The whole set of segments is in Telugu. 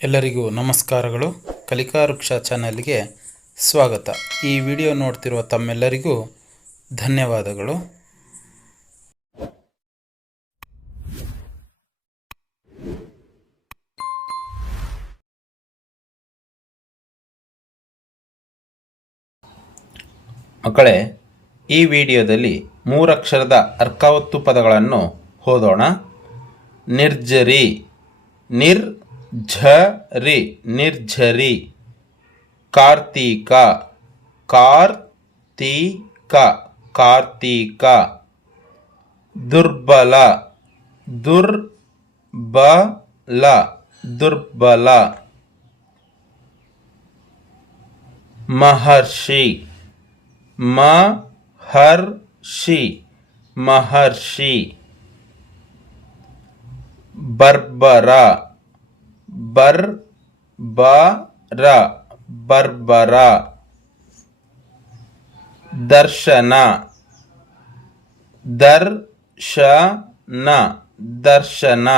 ಎಲ್ಲರಿಗೂ ನಮಸ್ಕಾರಗಳು. ಕಲಿಕಾ ವೃಕ್ಷ ಚಾನಲ್ಗೆ ಸ್ವಾಗತ. ಈ ವಿಡಿಯೋ ನೋಡ್ತಿರುವ ತಮ್ಮೆಲ್ಲರಿಗೂ ಧನ್ಯವಾದಗಳು. ಮಕ್ಕಳೇ, ಈ ವಿಡಿಯೋದಲ್ಲಿ 3 ಅಕ್ಷರದ ಅರ್ಕಾವತ್ತು ಪದಗಳನ್ನು ಓದೋಣ. ನಿರ್ಜರಿ, ನಿರ್ಝರಿ, ನಿರ್ಝರಿ. ಕಾರ್ತೀಕ, ಕಾರ್ತೀಕ, ಕಾರ್ತೀಕ. ದುರ್ಬಲ, ದುರ್ಬಲ, ದುರ್ಬಲ. ಮಹರ್ಷಿ, ಮಹರ್ಷಿ, ಮಹರ್ಷಿ. ಬರ್ಬರ, ಬರ್ಬರ, ಬರ್ಬರ. ದರ್ಶನ, ದರ್ಶನ, ದರ್ಶನ.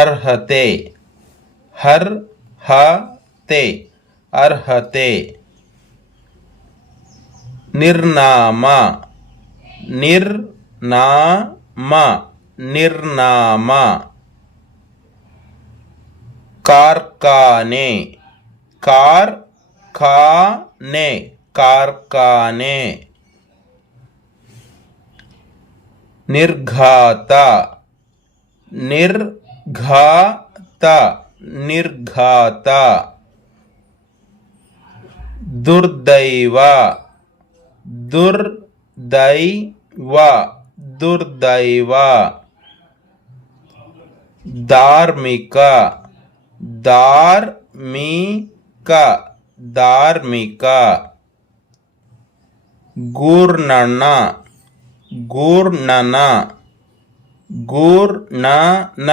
ಅರ್ಹತೆ, ಅರ್ಹತೆ, ಅರ್ಹತೆ. ನಿರ್ನಾಮ, ನಿರ್ನಾಮ, ನಿರ್ನಾಮ. ಕಾರ್ಖಾನೆ, ಕಾರ್ಖಾನೆ, ಕಾರ್ಖಾನೆ. ನಿರ್ಘಾತ, ನಿರ್ಘಾತ, ನಿರ್ಘಾತ. ದುರ್ದೈವ, ದುರ್ದೈವ, ದುರ್ದೈವ. ಧಾರ್ಮಿಕ, ಧಾರ್ಮಿಕ, ಧಾರ್ಮಿಕ. ಗೂರ್ಣನ, ಗೂರ್ಣನ, ಗೂರ್ಣನ,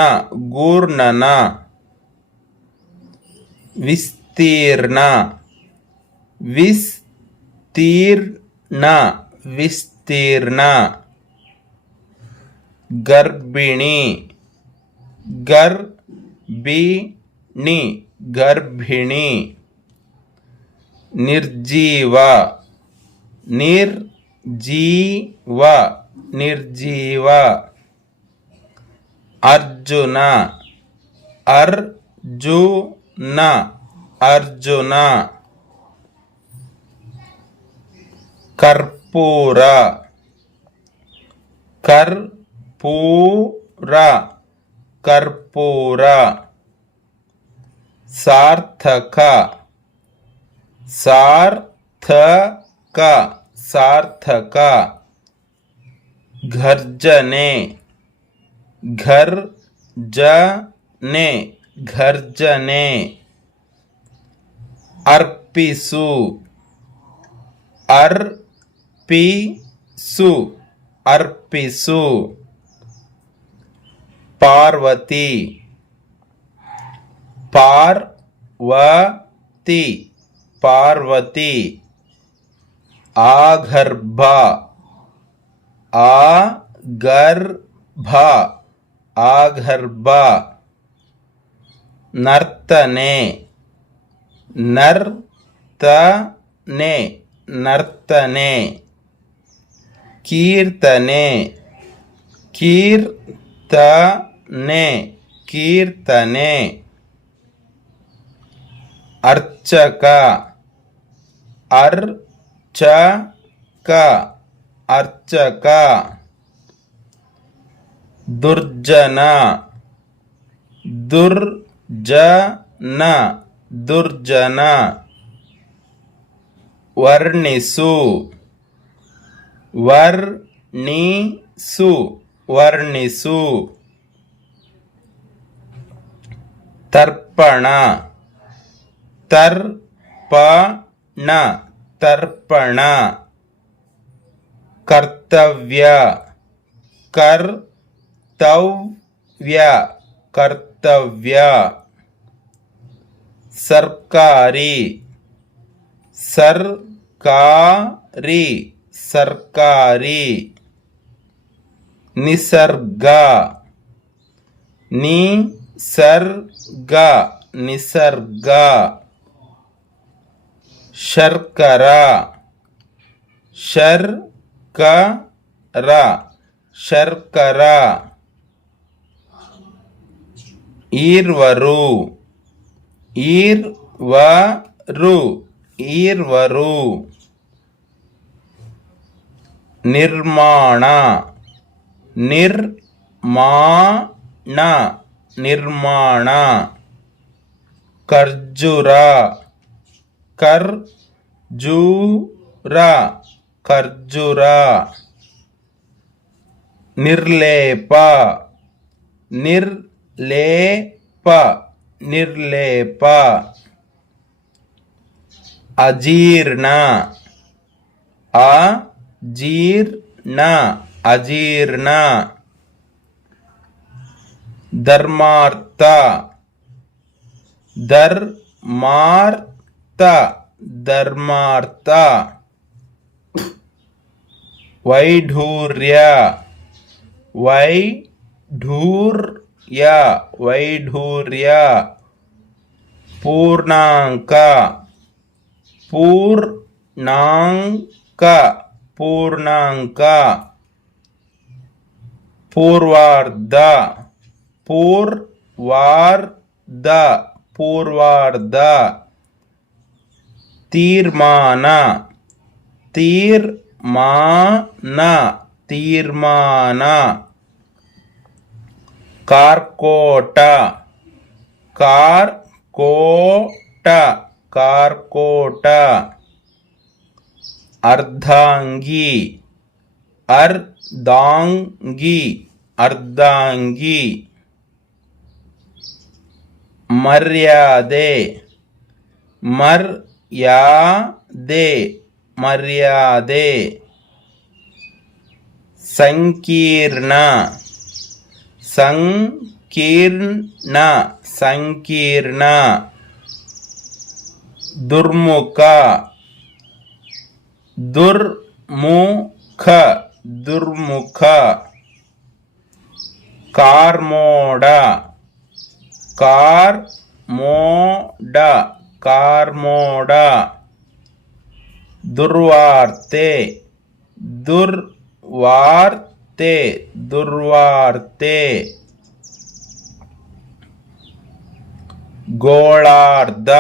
ಗೂರ್ಣನ. ವಿಸ್ತೀರ್ಣ, ವಿಸ್ತೀರ್ಣ, ವಿಸ್ತೀರ್ಣ. ಗರ್ಭಿಣಿ, ಗರ್ಭಿಣಿ, ಗರ್ಭಿಣಿ. ನಿರ್ಜೀವ, ನಿರ್ಜೀವ, ನಿರ್ಜೀವ. ಅರ್ಜುನ, ಅರ್ಜುನ, ಅರ್ಜುನ. ಕರ್ಪೂರ, ಕರ್ಪೂರ, ಕರ್ಪೂರ. ಸಾರ್ಥಕ, ಸಾರ್ಥಕ, ಸಾರ್ಥಕ. ಘರ್ಜನೆ, ಘರ್ಜನೆ, ಘರ್ಜನೆ. ಅರ್ಪಿಸು, ಅರ್ಪಿಸು, ಅರ್ಪಿಸು. ಪಾರ್ವತಿ, ಪಾರ್ವತಿ, ಪಾರ್ವತಿ. ಆಗರ್ಭ, ಆಗರ್ಭ, ಆಗರ್ಭ. ನರ್ತನೆ, ನರ್ತನೆ, ನರ್ತನೆ. ಕೀರ್ತನೆ, ಕೀರ್ತನೆ, ಕೀರ್ತನೆ. ಅರ್ಚಕ, ಅರ್ಚಕ, ಅರ್ಚಕ. ದುರ್ಜನ, ದುರ್ಜನ, ದುರ್ಜನ. ವರ್ಣಿಸು, ವರ್ಣಿಸು, ವರ್ಣಿಸು. ತರ್ಪಣ, ತರ್ಪಣ, ತರ್ಪಣ. ಕರ್ತವ್ಯ, ಕರ್ತವ್ಯ, ಕರ್ತವ್ಯ. ಸರ್ಕಾರಿ, ಸರ್ಕಾರಿ, ಸರ್ಕಾರಿ. ನಿಸರ್ಗ, నిసర్గ నిసర్గ శర్కర శర్కర శర్కర ఈర్వరు ఈర్వరు ఈర్వరు నిర్మాణ నిర్మాణ నిర్మాణ ఖర్జూర ఖర్జూర ఖర్జూర నిర్లేప నిర్లేప నిర్లేప అజీర్ణ అజీర్ణ అజీర్ణ ధర్మార్థ ధర్మార్థ ధర్మార్థ వైఢూర్య వైఢూర్య వైఢూర్య పూర్ణాంక పూర్ణాంక పూర్ణాంక పూర్వార్ధ పూర్వార్ధ పూర్వార్ధ తీర్మాన తీర్మాన తీర్మాన కార్కోట కార్కోట కార్కోట అర్ధాంగి అర్ధాంగి అర్ధాంగి మర్యాదే మర్యాదే మర్యాదే సంకీర్ణ సంకీర్ణ సంకీర్ణ దుర్ముఖ దుర్ముఖ దుర్ముఖ కార్మోడ కార్మోడ కార్మోడ దుర్వార్తే దుర్వార్తే దుర్వార్తే గోళార్ధ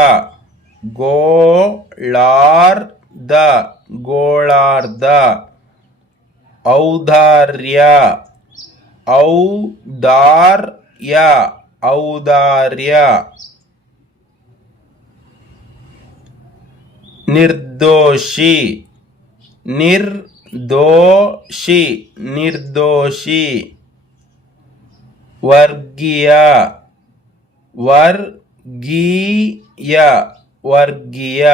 గోళార్ధ గోళార్ధ ఔదార్య ఔదార్య ఔదార్య నిర్దోషి నిర్దోషి నిర్దోషి వర్గీయ వర్గీయ వర్గీయ